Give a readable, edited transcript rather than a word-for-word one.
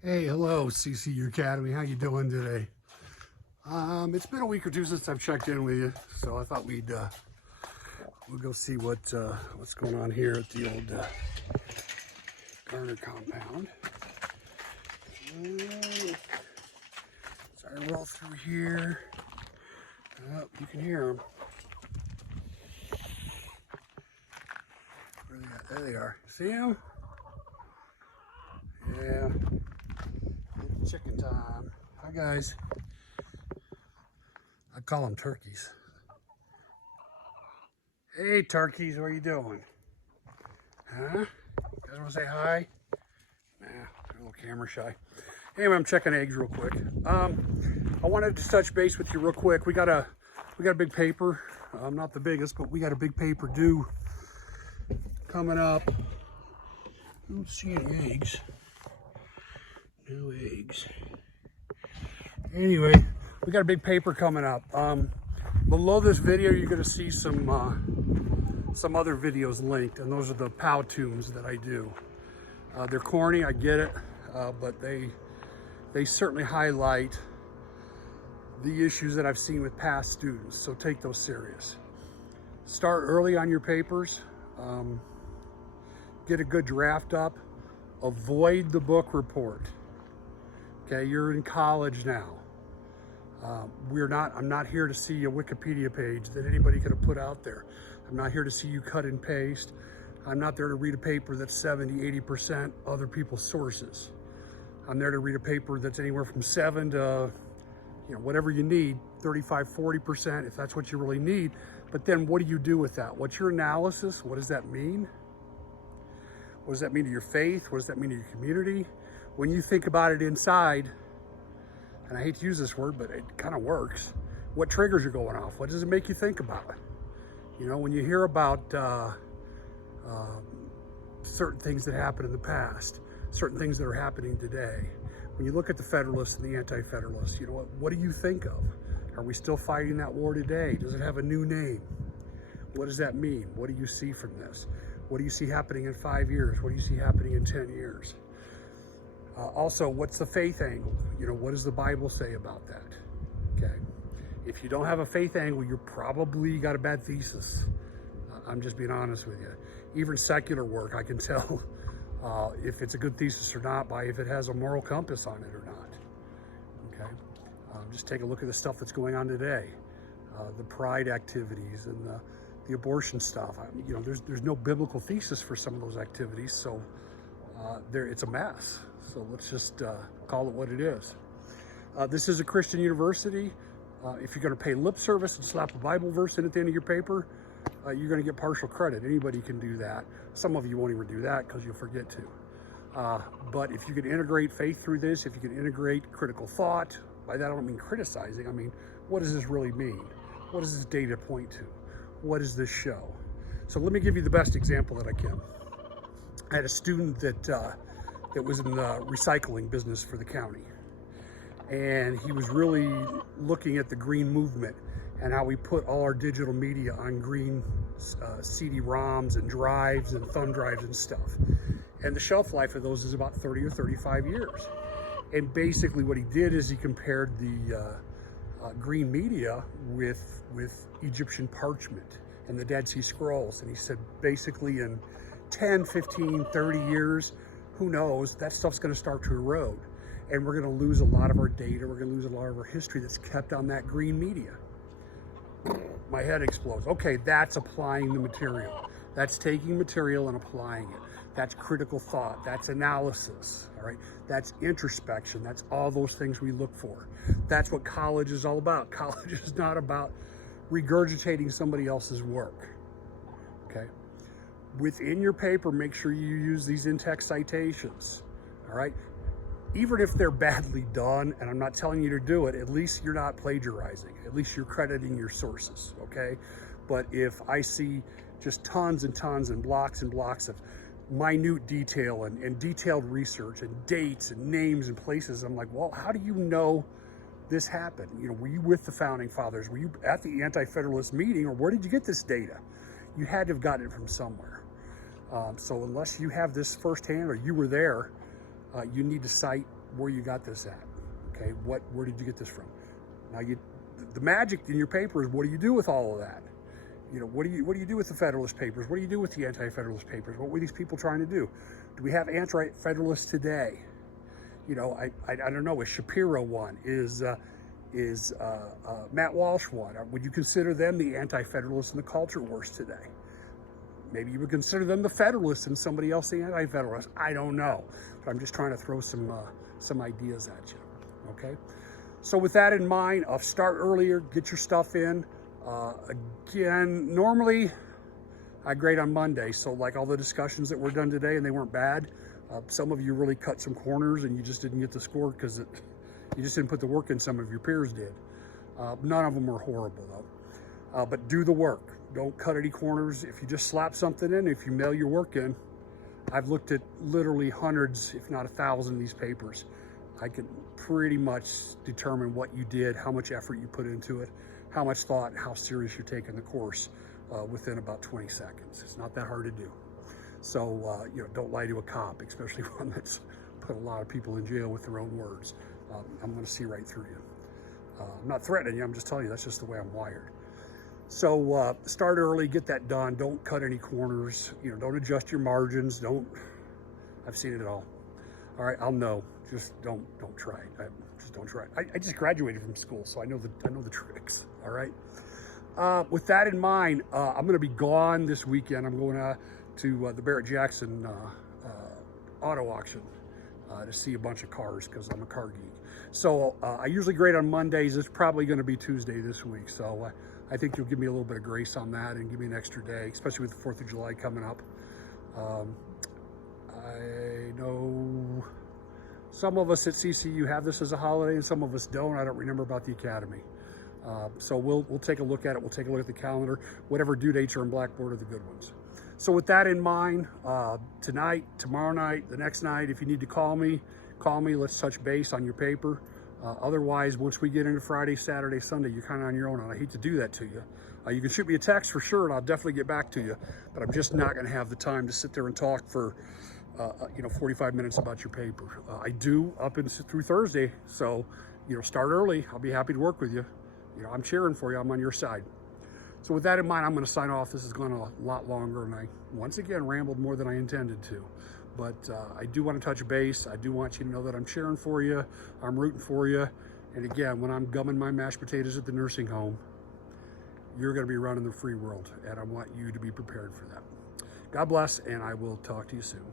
Hey, hello, CCU Academy. How you doing today? It's been a week or two since I've checked in with you, so I thought we'll go see what's going on here at the old Garner compound. Sorry, roll through here. Oh, you can hear them. Where are they at? There they are. See them? Yeah. It's chicken time. Hi guys. I call them turkeys. Hey turkeys, what are you doing? Huh? You guys want to say hi? Nah, they're a little camera shy. Anyway, I'm checking eggs real quick. I wanted to touch base with you real quick. We got a big paper. Not the biggest, but we got a big paper due coming up. I don't see any eggs. No eggs. Anyway, we got a big paper coming up. Below this video, you're going to see some other videos linked, and those are the POW tunes that I do. They're corny, I get it, but they certainly highlight the issues that I've seen with past students, so take those serious. Start early on your papers. Get a good draft up. Avoid the book report. Okay, you're in college now. I'm not here to see a Wikipedia page that anybody could have put out there. I'm not here to see you cut and paste. I'm not there to read a paper that's 70, 80% other people's sources. I'm there to read a paper that's anywhere from 7 to, whatever you need, 35, 40%, if that's what you really need. But then what do you do with that? What's your analysis? What does that mean? What does that mean to your faith? What does that mean to your community? When you think about it inside, and I hate to use this word, but it kind of works, what triggers are going off? What does it make you think about? When you hear about certain things that happened in the past, certain things that are happening today, when you look at the Federalists and the Anti-Federalists, what do you think of? Are we still fighting that war today? Does it have a new name? What does that mean? What do you see from this? What do you see happening in 5 years? What do you see happening in 10 years? Also, what's the faith angle? What does the Bible say about that? Okay. If you don't have a faith angle, you're probably got a bad thesis. I'm just being honest with you. Even secular work, I can tell if it's a good thesis or not by if it has a moral compass on it or not. Okay. Just take a look at the stuff that's going on today. The pride activities and the abortion stuff. There's no biblical thesis for some of those activities, so it's a mess. So let's just call it what it is. This is a Christian university. If you're going to pay lip service and slap a Bible verse in at the end of your paper, you're going to get partial credit. Anybody can do that. Some of you won't even do that because you'll forget to. But if you can integrate faith through this, if you can integrate critical thought, by that I don't mean criticizing, I mean, what does this really mean? What does this data point to? What does this show? So let me give you the best example that I can. I had a student that was in the recycling business for the county. And he was really looking at the green movement and how we put all our digital media on green CD-ROMs and drives and thumb drives and stuff. And the shelf life of those is about 30 or 35 years. And basically what he did is he compared the green media with Egyptian parchment and the Dead Sea Scrolls. And he said basically in 10, 15, 30 years, who knows, that stuff's going to start to erode. And we're going to lose a lot of our data. We're going to lose a lot of our history that's kept on that green media. My head explodes. Okay, that's applying the material. That's taking material and applying it. That's critical thought. That's analysis. All right. That's introspection. That's all those things we look for. That's what college is all about. College is not about regurgitating somebody else's work. Okay. Within your paper, make sure you use these in-text citations. All right. Even if they're badly done, and I'm not telling you to do it, at least you're not plagiarizing. At least you're crediting your sources, okay? But if I see just tons and tons and blocks of minute detail and detailed research and dates and names and places, I'm like, well, how do you know this happened? Were you with the Founding Fathers? Were you at the Anti-Federalist meeting, or where did you get this data? You had to have gotten it from somewhere. So unless you have this firsthand or you were there, you need to cite where you got this at. Okay, where did you get this from? Now, the magic in your paper is, what do you do with all of that? You know, what do you do with the Federalist Papers? What do you do with the Anti-Federalist Papers? What were these people trying to do? Do we have Anti-Federalists today? You know, I don't know. Is Shapiro one? Is Matt Walsh one? Would you consider them the Anti-Federalists in the culture wars today? Maybe you would consider them the Federalists and somebody else the Anti-Federalists. I don't know. But I'm just trying to throw some ideas at you. Okay. So with that in mind, start earlier, get your stuff in. Again, normally I grade on Monday, so like all the discussions that were done today, and they weren't bad. Some of you really cut some corners and you just didn't get the score because you just didn't put the work in. Some of your peers did. None of them were horrible though. But do the work. Don't cut any corners. If you just slap something in, if you mail your work in, I've looked at literally hundreds, if not 1,000 of these papers. I can pretty much determine what you did, how much effort you put into it, how much thought, how serious you're taking the course within about 20 seconds. It's not that hard to do. So, you know, don't lie to a cop, especially one that's put a lot of people in jail with their own words. I'm going to see right through you. I'm not threatening you. I'm just telling you that's just the way I'm wired. So start early, get that done. Don't cut any corners. You know, don't adjust your margins. I've seen it all. All right, I'll know. Just don't try it. Just don't try it. I just graduated from school, so I know the tricks. All right. With that in mind, I'm going to be gone this weekend. I'm going to the Barrett-Jackson auto auction to see a bunch of cars because I'm a car geek. So I usually grade on Mondays. It's probably going to be Tuesday this week. So I think you'll give me a little bit of grace on that and give me an extra day, especially with the 4th of July coming up. I know some of us at CCU have this as a holiday and some of us don't. I don't remember about the Academy. So we'll take a look at it. We'll take a look at the calendar. Whatever due dates are in Blackboard are the good ones. So with that in mind, tonight, tomorrow night, the next night, if you need to call me. Let's touch base on your paper. Otherwise, once we get into Friday, Saturday, Sunday, you're kind of on your own, and I hate to do that to you. You can shoot me a text for sure, and I'll definitely get back to you. But I'm just not going to have the time to sit there and talk for 45 minutes about your paper. I do up and through Thursday, so start early. I'll be happy to work with you. I'm cheering for you. I'm on your side. So with that in mind, I'm going to sign off. This has gone a lot longer, and I once again rambled more than I intended to. But I do want to touch base. I do want you to know that I'm cheering for you. I'm rooting for you. And again, when I'm gumming my mashed potatoes at the nursing home, you're going to be running the free world, and I want you to be prepared for that. God bless, and I will talk to you soon.